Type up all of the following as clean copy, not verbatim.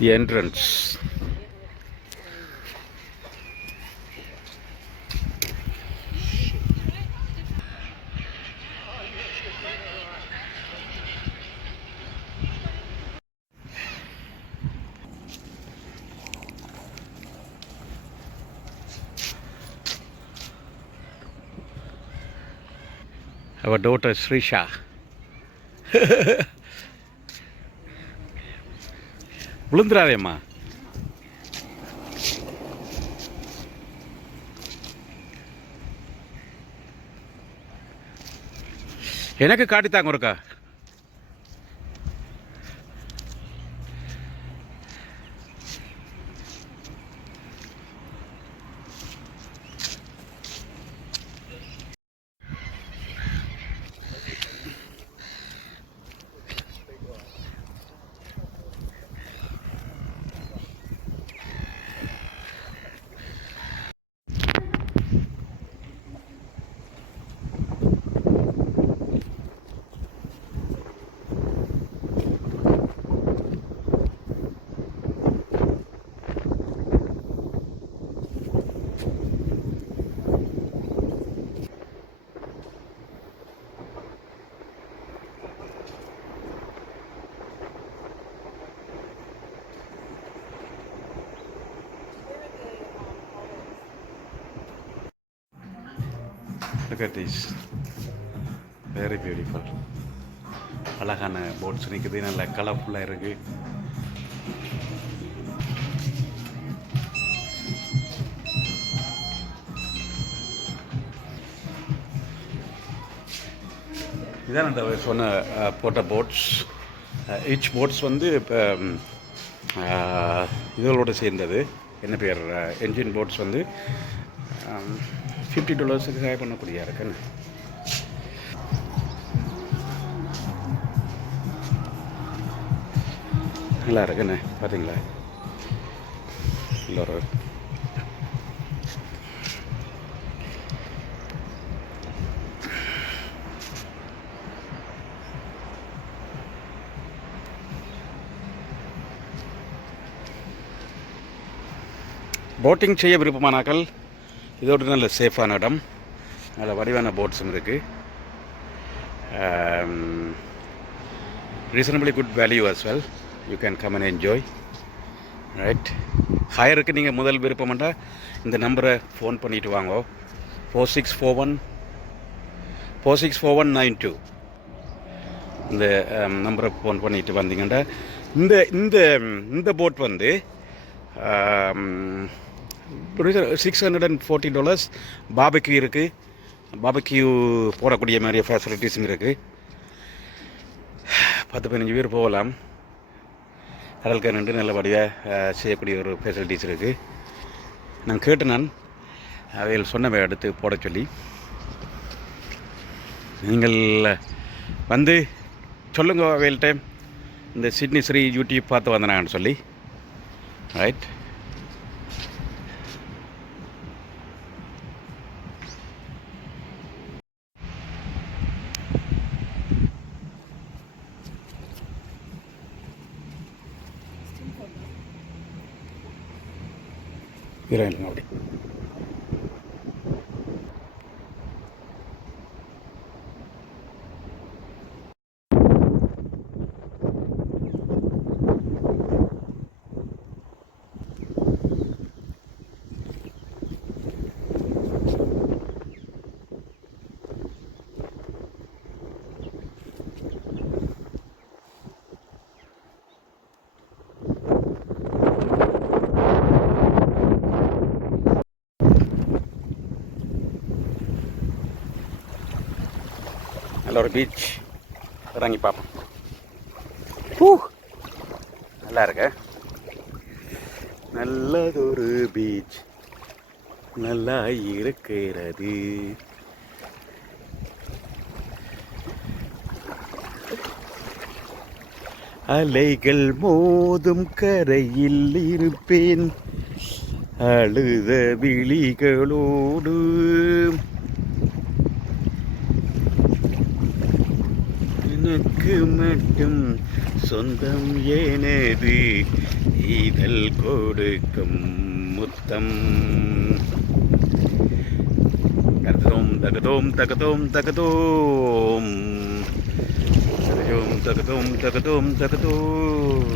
The entrance. Our daughter Srisha. விழுந்துடாதேம்மா. எனக்கு காட்டித்தாங்க ஒருக்கா. Look at this. Very beautiful. அழகான bots நிற்குது, நல்ல கலர்ஃபுல்லாக இருக்குது. இதான் அந்த சொன்ன போட்ட போட்ஸ். ஈச் போட்ஸ் வந்து இப்போ இதோட சேர்ந்தது. என்ன பேர், என்ஜின் போட்ஸ் வந்து $50 ஹை பண்ணக்கூடியா இருக்குன்னு. நல்லா இருக்குண்ணே, பார்த்தீங்களா? இல்லை ஒரு போட்டிங் செய்ய விருப்பமானாக்கள் இதோட நல்ல சேஃபான இடம், நல்ல வடிவான போட்ஸும் இருக்குது. Reasonably good value as well. You can come and enjoy. Right. ஹையருக்கு நீங்கள் முதல் விருப்பம்ண்டா இந்த நம்பரை ஃபோன் பண்ணிவிட்டு வாங்க. 464192 இந்த நம்பரை ஃபோன் பண்ணிவிட்டு வந்தீங்கன்னா இந்த இந்த இந்த போட் வந்து $640 பாபக்யூ இருக்குது. பாபக்யூ போடக்கூடிய மாதிரி ஃபெசிலிட்டிஸும் இருக்குது. 10-15 பேர் போகலாம். கடற்கரை நின்று நல்லபடியாக செய்யக்கூடிய ஒரு ஃபெசிலிட்டிஸ் இருக்குது. நான் கேட்டு அவைகள் சொன்னவை எடுத்து போட சொல்லி, நீங்கள் வந்து சொல்லுங்க அவைகள்கிட்ட இந்த சிட்னி ஸ்ரீ யூடியூப் பார்த்து வந்தேனான்னு சொல்லி. ரைட். இறங்க அப்படி. நல்ல ஒரு பீச் இறங்கி பார்ப்போம். நல்லா இருக்கு. நல்லதொரு பீச் நல்லா இருக்கிறது. அலைகள் மோதும் கரையில் இருப்பேன் அழுத விழிகளோடு. உனக்கு மட்டும் சொந்தம் ஏனது இதழ் கொடுக்கும் முத்தம். தகதோம் தகதோம் தகதோம் தகதோம் தகதோம் தகதோம் தகதோம் தகதோம்.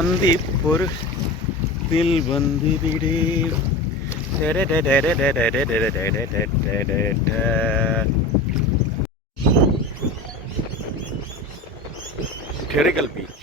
அந்தி பொருள் வந்து விடு. Terrigal beach.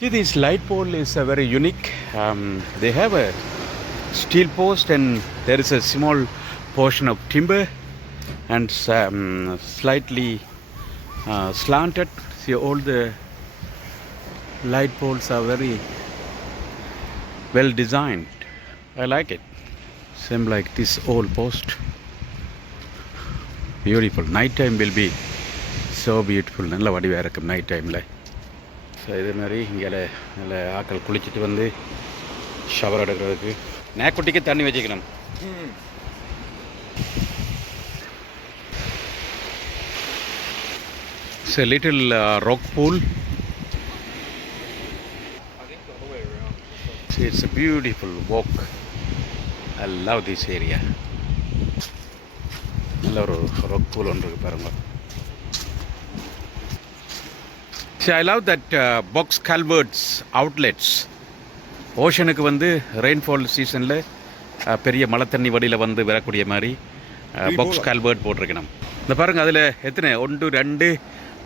See, this light pole is a very unique. They have a steel post and there is a small portion of timber and slightly slanted. See, all the light poles are very well designed. I like it. Same like this old post. Beautiful. Night time will be so beautiful. நல்ல வடிவாக இருக்கும் night டைமில். So இதே மாதிரி இங்கே நல்ல ஆட்கள் குளிச்சுட்டு வந்து ஷவர் எடுக்கிறதுக்கு நேக்குட்டிக்கு தண்ணி வச்சுக்கணும். It's a little rock pool. See, it's a beautiful walk. I love this area. நல்ல ஒரு rock pool ஒன்று இருக்கு பாருங்க. See, I love that box culverts outlets. ஓஷனுக்கு வந்து ரெயின்ஃபால் சீசனில் பெரிய மழை தண்ணி வடியில் வந்து வரக்கூடிய மாதிரி பாக்ஸ் கல்வர்ட் போட்டிருக்கணும். இந்த பாருங்கள், அதில் எத்தனை 1 2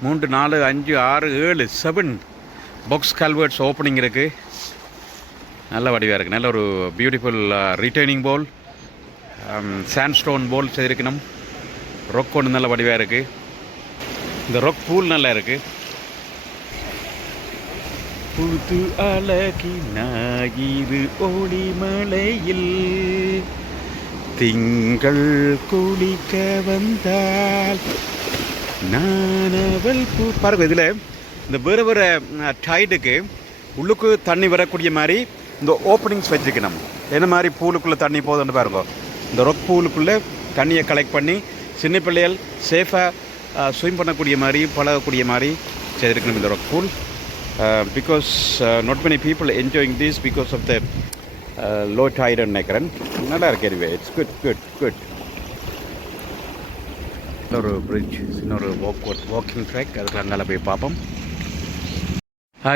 3 4 5 6 7 7 பாக்ஸ் கல்வர்ட்ஸ் ஓப்பனிங் இருக்குது. நல்ல வடிவாக இருக்குது. நல்ல ஒரு பியூட்டிஃபுல் ரிட்டைனிங் போல், சாண்ட்ஸ்டோன் போல் செய்திருக்கணும். ரொக் ஒன்று நல்ல வடிவாக இருக்குது. இந்த ரொக் பூல் நல்லா இருக்குது. புது அழகி ஞாயிறு ஒளிமலையில் திங்கள் குளிக்க வந்தால் நானவள் பூ. பாருங்க, இதில் இந்த வேறு வேறு டைடுக்கு உள்ளுக்கு தண்ணி வரக்கூடிய மாதிரி இந்த ஓப்பனிங்ஸ் வச்சுக்கணும். என்ன மாதிரி பூலுக்குள்ளே தண்ணி போதுன்னு பாருங்க. இந்த ரொக் பூலுக்குள்ளே தண்ணியை கலெக்ட் பண்ணி சின்ன பிள்ளைகள் சேஃபாக ஸ்விம் பண்ணக்கூடிய மாதிரி பழகக்கூடிய மாதிரி செய்திருக்கணும் இந்த rock pool. Because not many people enjoying this because of the low tide நினைக்கிறேன். நல்லா இருக்கு. anyway, it's good. இன்னொரு பிரிட்ஜ், இன்னொரு வாக்கிங் ட்ராக், அதுக்கு அங்கால போய் பார்ப்போம்.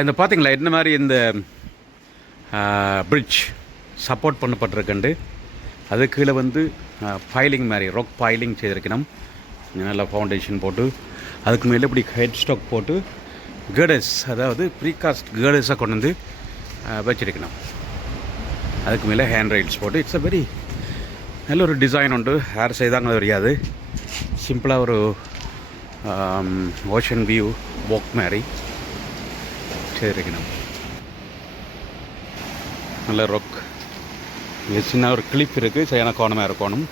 இந்த பார்த்தீங்களா என்ன மாதிரி இந்த பிரிட்ஜ் சப்போர்ட் பண்ணப்பட்டிருக்குண்டு. அது கீழே வந்து பைலிங் மாதிரி ராக் பைலிங் செய்திருக்கணும். நல்லா ஃபவுண்டேஷன் போட்டு அதுக்கு மேலே இப்படி ஹெட் ஸ்டாக் போட்டு கேர்டர்ஸ், அதாவது ப்ரீகாஸ்ட் கேர்டர்ஸாக கொண்டு வந்து வச்சிருக்கணும். அதுக்கு மேலே ஹேண்ட் ரைல்ஸ் போட்டு இட்ஸ் அ வெரி நல்ல ஒரு டிசைன் உண்டு. யார் செய்தாங்க தெரியாது. சிம்பிளாக ஒரு ஓஷன் வியூ வாக் மாதிரி செய்திருக்கணும். நல்ல ரொக். இங்கே சின்ன ஒரு கிளிப் இருக்குது. சரியான கோணமாக இருக்கணும்.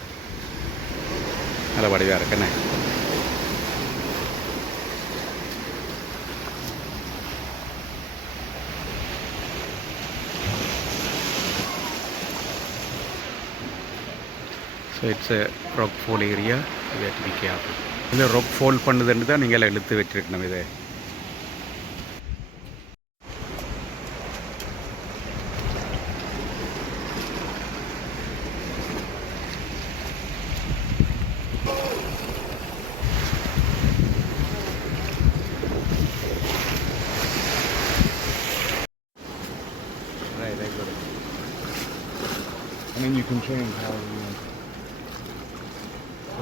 நல்ல வடிவாக இருக்குண்ணே. So it's a rock fall area. we have to be careful. இல்லை ராக் ஃபால் பண்ணுதுன்னு தான் நீங்கள் இழுத்து வச்சுருக்கணும். இதை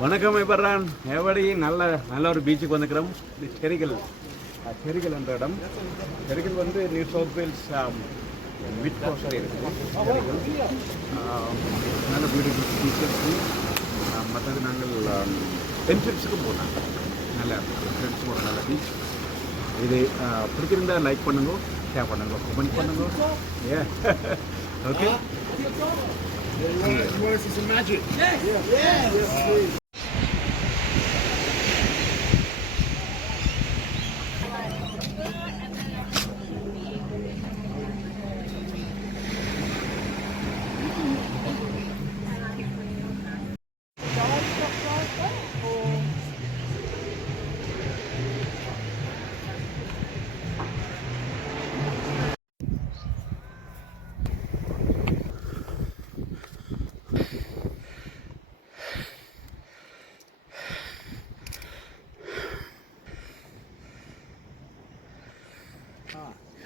வணக்கம் எப்பறான் எப்படி நல்ல ஒரு பீச்சுக்கு வந்துக்கிறோம். இது செரிகல் செரிகல் என்ற இடம். செரிகல் வந்து நியூ சவுத் வேல்ஸ் மிட் கோஸ்டில் இருக்குது. செரிகல் நல்ல பியூட்டிஃபுல் பீச்சஸ். மற்றது நாங்கள் பென்ஷிப்ஸுக்கும் போனோம். நல்ல ஃப்ரெண்ட்ஸ் போன நல்ல பீச். இது பிடிச்சிருந்தால் லைக் பண்ணுங்க, ஷேர் பண்ணுங்க, கமெண்ட் பண்ணுங்க. ஏ okay. You want to see some magic? Yes. Yes.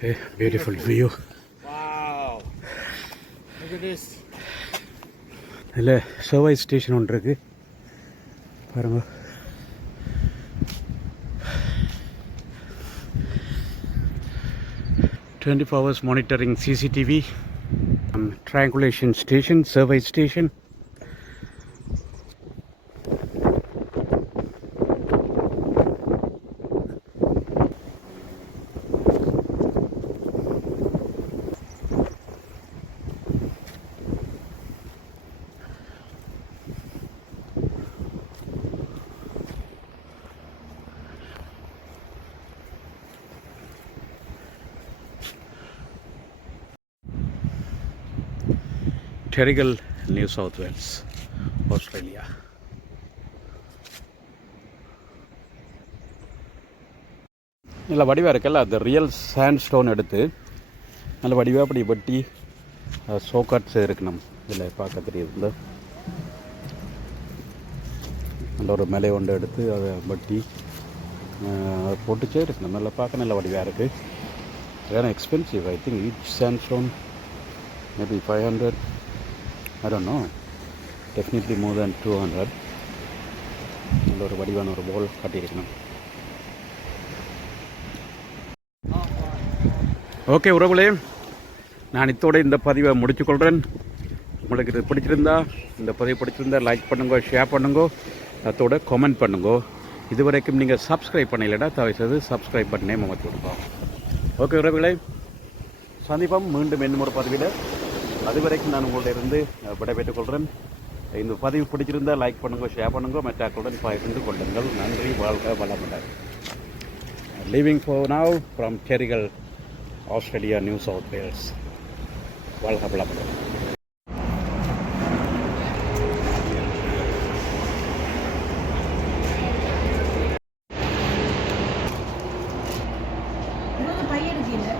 Hey, beautiful view. Wow. Look at this. இல்லை சர்வீஸ் ஸ்டேஷன் ஒன்று இருக்குது பாருங்க. Twenty hours monitoring CCTV. Triangulation station, service station. Terrigal, New South Wales, Australia. நல்ல வடிவாக இருக்குல்ல, அந்த real sand stone எடுத்து நல்ல வடிவாக அப்படி வெட்டி சோக்காட்ஸ் இருக்கு. நம்ம இதில் பார்க்க தெரியுது. நல்ல ஒரு மேலே ஒன்று எடுத்து அதை வெட்டி அதை போட்டுச்சே இருக்கு. நம்ம நல்லா பார்க்க நல்ல வடிவாக இருக்குது. Very expensive. I think each sand stone maybe 500. I don't know. Definitely more than 200. நல்ல ஒரு வடிவான ஒரு போல் காட்டியிருக்கணும். ஓகே உறவுகளே, நான் இத்தோட இந்த பதிவை முடிச்சுக்கொள்கிறேன். உங்களுக்கு இது பிடிச்சிருந்தா, இந்த பதிவு பிடிச்சிருந்தா லைக் பண்ணுங்க, ஷேர் பண்ணுங்க, அதோட கமெண்ட் பண்ணுங்க. இது வரைக்கும் நீங்கள் சப்ஸ்கிரைப் பண்ணலைடா, தவிர்த்தது சப்ஸ்கிரைப் பண்ணே மமத்தி கொடுப்போம். ஓகே உறவுகளே, சந்திப்போம் மீண்டும் இன்னும் ஒரு பதிவில். அது வரைக்கும் நான் உங்கள்ட்ட இருந்து விடைபெற்றுக் கொள்கிறேன். இந்த பதிவு பிடிச்சிருந்தால் லைக் பண்ணுங்க, ஷேர் பண்ணுங்க, மற்றாக்களுடன் பகிர்ந்து கொள்ளுங்கள். நன்றி, வாழ்க வளமுடன். Leaving for now from Terrigal, Australia, New South Wales. வாழ்க வளமுடன். பையனுக்கு இல்லை.